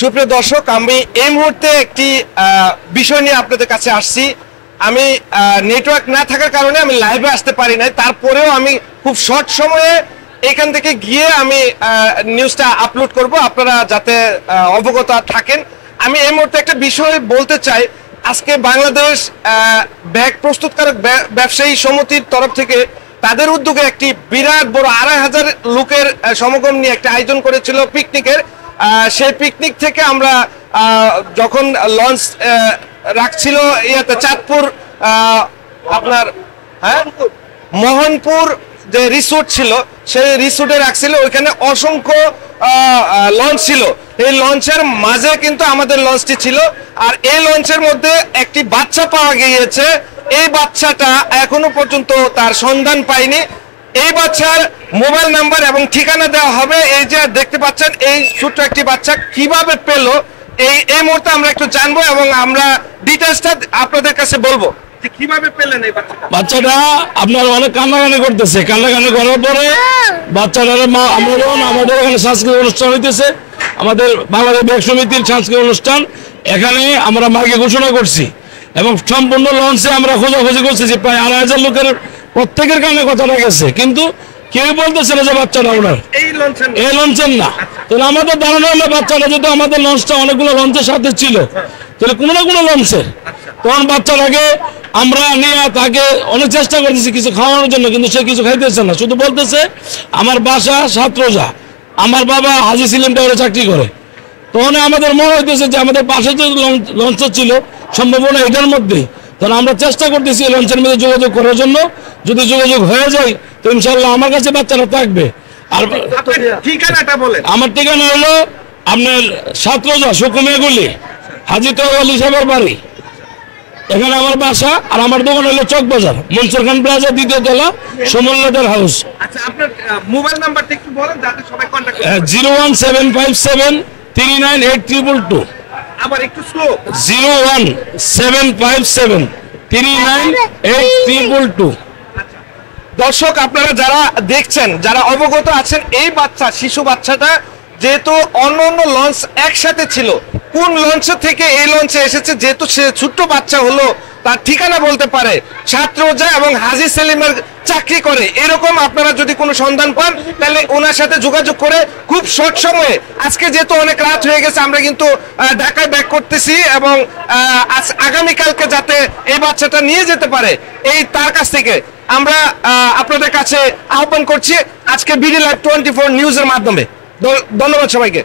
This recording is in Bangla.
সুপ্রিয় দর্শক, আমি এই মুহূর্তে একটি বিষয় নিয়ে আপনাদের কাছে আসছি। আমি নেটওয়ার্ক না থাকার কারণে আমি লাইভে আসতে পারি নাই, তারপরেও আমি খুব শর্ট সময়ে এখান থেকে গিয়ে আমি নিউজটা আপলোড করব, আপনারা যাতে অবগত থাকেন। আমি এই মুহূর্তে একটা বিষয় বলতে চাই। আজকে বাংলাদেশ ব্যাগ প্রস্তুতকারক ব্যবসায়ী সমিতির তরফ থেকে তাদের উদ্যোগে একটি বিরাট বড় ২৫০০ লোকের সমাগম নিয়ে একটা আয়োজন করেছিল পিকনিকের। সেই পিকনিক থেকে আমরা যখন লঞ্চ রাখছিল চাঁদপুর আপনার মোহনপুর যে রিসোর্ট ছিল, সেই রিসোর্টে রাখছিল, ওইখানে অসংখ্য লঞ্চ ছিল। এই লঞ্চের মাঝে কিন্তু আমাদের লঞ্চটি ছিল। আর এই লঞ্চের মধ্যে একটি বাচ্চা পাওয়া গিয়েছে। এই বাচ্চাটা এখনো পর্যন্ত তার সন্ধান পায়নি। এই বাচ্চার মোবাইল নাম্বার এবং ঠিকানা দেওয়া হবে। এই যে দেখতে পাচ্ছেন, এই ছোট্ট একটি বাচ্চা কিভাবে পেল এই মুহূর্তে আমরা একটু জানবো এবং আমরা ডিটেইলসটা আপনাদের কাছে বলবো। কিভাবে পেলেন এই বাচ্চাটা? আপনার অনেক কান্নাকানি করতেছে। কান্নাকানি করার পরে বাচ্চাটার মা, আমাদের এখানে সাংস্কৃতিক অনুষ্ঠান হইতেছে, আমাদের বাংলাদেশ ব্যাগ সমিতির সাংস্কৃতিক অনুষ্ঠান। এখানে আমরা মাকে ঘোষণা করছি এবং সম্পূর্ণ লঞ্চে আমরা খোঁজাখুঁজি করছি যে প্রায় ২৫০০ লোকের প্রত্যেকের কানে কথাটা গেছে, কিন্তু কেউ বলতেছে না যে বাচ্চাটা ওনার, এই লঞ্চের না। তাহলে আমাদের ধারণা হলো বাচ্চাটা যেহেতু আমাদের লঞ্চটা অনেকগুলো লঞ্চের সাথে ছিল, তাহলে কোনো না কোনো লঞ্চের। তখন বাচ্চাটাকে আমরা নিয়ে তাকে অনেক চেষ্টা করতেছি কিছু খাওয়ানোর জন্য, কিন্তু সে কিছু খাইতেছে না, শুধু বলতেছে আমার বাসা সাতরোজা, আমার বাবা হাজি সিলিম টাওয়ারে চাকরি করে। তখন আমাদের মনে হইতেছে যে আমাদের পাশে যে লঞ্চটা ছিল সম্ভাবনা এটার মধ্যেই। তাহলে আমরা চেষ্টা করতেছি লঞ্চের মধ্যে যোগাযোগ করার জন্য। যদি যোগাযোগ হয়ে যায় তো ইনশাল্লাহ আমার কাছে বাচ্চারা থাকবে। আর ঠিকানাটা বলেন। আমার ঠিকানা হলো আপনার সাতরোজা সুকুমিয়াগুলি, হাজি তোয়ালি সাহেবের বাড়ি, এখানে আমার বাসা। আর আমার দোকান হলো চক বাজার, মনসুর খান প্লাজা, ২য় তলা, সমল্লাদার হাউস। আচ্ছা, আপনার মোবাইল নাম্বারটা একটু বলেন যাতে সবাই কন্টাক্ট করে। 01757398222। আবার একটু স্লো। 01757398222। দর্শক, আপনারা যারা দেখছেন, যারা অবগত আছেন, এই বাচ্চা, শিশু বাচ্চাটা যেহেতু অন্য অন্য লঞ্চ একসাথে ছিল, কোন লঞ্চ থেকে এই লঞ্চে এসেছে, যেহেতু সে ছোট্ট বাচ্চা হলো, তার ঠিকানা বলতে পারে, ছাত্রজা এবং হাজি সেলিমের চাকরি করে, এরকম আপনারা যদি কোনো সন্ধান পান তাহলে ওনার সাথে যোগাযোগ করে খুব শর্ট সময়ে, আজকে যেহেতু অনেক রাত হয়ে গেছে, আমরা কিন্তু ঢাকায় ব্যাক করতেছি এবং আগামীকালকে যাতে এই বাচ্চাটা নিয়ে যেতে পারে এই তার কাছ থেকে আমরা আপনাদের কাছে আহ্বান করছি আজকে বিডি লাইভ 24 নিউজের মাধ্যমে। ধন্যবাদ সবাইকে।